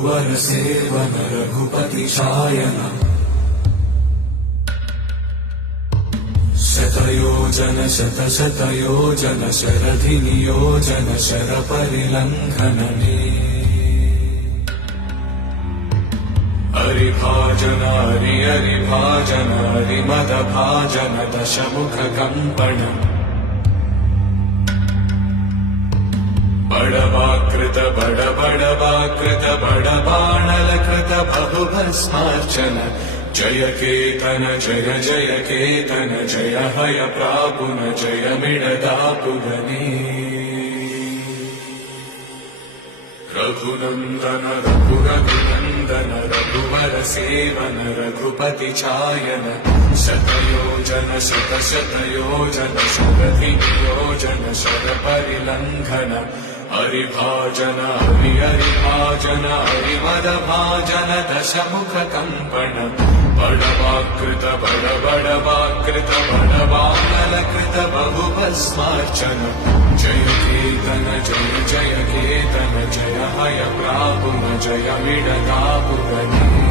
रघुवर सेवन रघुपति शायन शतयोजन शतशतयोजन शरधि नियोजन शर परिलंघनने हरिभाजन हरिभाजन हरिमद भाजन दशमुख कंपन बड़वाकृत बड़वाकृत बड़बाणलकृत बहुभस्मार्चन जय केतन जय जय केतन जय हय प्रापुन जय मिडदापुगने रघुनंदन रघुनंदन रघुवर सेवन रघुपति चायन शतयोजन शतशतयोजन शरधि नियोजन शर परिलंघन हरिभाजन हरिभाजन हरिमद भाजन दशमुख कंपन बड़वाकृत बड़वाकृत बड़बाणलकृत बहुभस्मार्चन जय केतन जय जय केतन जय हय प्रापुन जय मिडदापुगने